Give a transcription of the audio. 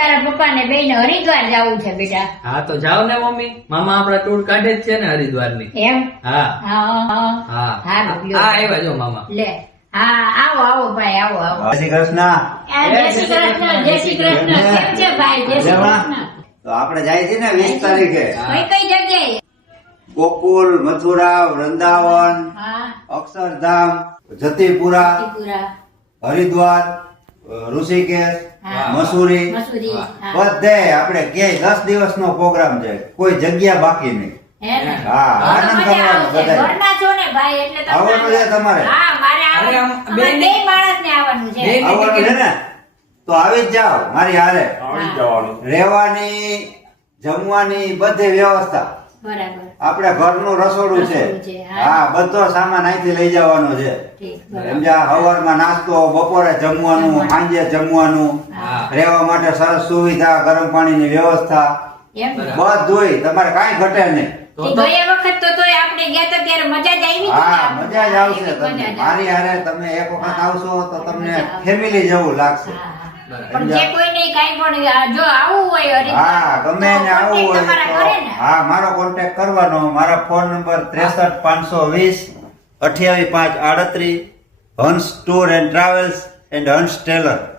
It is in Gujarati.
તારા પપ્પા ને બેન હરિદ્વાર જવું છે બેટા. હા તો જાવ ને મમ્મી, મામા આપડા ટૂર કાઢે જ છે ને હરિદ્વાર ની. એમ? હા હા હા હા આવ્યા જો મામા. લે હા આવો આવો ભાઈ આવો આવો. જય શ્રી કૃષ્ણ. જય શ્રી કૃષ્ણ જય શ્રી કૃષ્ણ. કેમ છે ભાઈ? જય શ્રી કૃષ્ણ. તો આપણે જાય છે ને 20 તારીખે કઈ કઈ જગ્યાએ? ગોકુલ, મથુરા, વૃંદાવન, હા અક્ષરધામ, જતીપુરા, ત્રિપુરા, હરિદ્વાર, ઋષિકેશ, હા. મસૂરી, મસૂરી. હા. બધે આપણે ક્યાંય 10 દિવસનો પ્રોગ્રામ છે, કોઈ જગ્યા બાકી નહીં. હે ને? હા, તો આનંદ મજા કરવાનો આવશે. બધાય. ઘરના છો ને ભાઈ એટલે તમને આવવાનું છે તમારે? હા મારે અરે, આમ અમારે બેન- બે માણસને આવવાનું છે. બેન- આવવાનું છે ને તો આવી જ જાઓ મારી હારે. આવી જવાનું. રહેવાની, જમવાની બધી વ્યવસ્થા. બરાબર આપણે ઘરનું રસોડું છે. રસોડું છે, હા. હા, બધો સામાન અહીંથી લઈ જવાનો છે. ઠીક બરાબર. સમજ્યા? સવારમાં નાસ્તો, બપોરે જમવાનું, સાંજે જમવાનું, હા. રહેવા માટે સરસ સુવિધા, ગરમ પાણીની વ્યવસ્થા, એમ ને? બધુંય તમારે કાંઈ ઘટે નહીં. તો તે ગયા વખત તો તોય આપણે ગયા તા ત્યારે મજા જ આવી હતી ને? હા, મજા જ આવશે મજા તમને. જ આવે. મારી હારે તમે એક વખત હા. આવશો તો તમને મજા આવે. ફેમિલી જેવું લાગશે. હા, હા. બરાબર. પણ જે કોઈને કાંઈ પણ જો આવું હોય હરિદ્વાર, હા, ગમે તો એને આવવું contact હોય તમારા તો કરે ને? હા, મારો કોન્ટેક્ટ કરવાનો. મારા phone number 63 520 28 538. Hans tour and travels and Hans Taylor.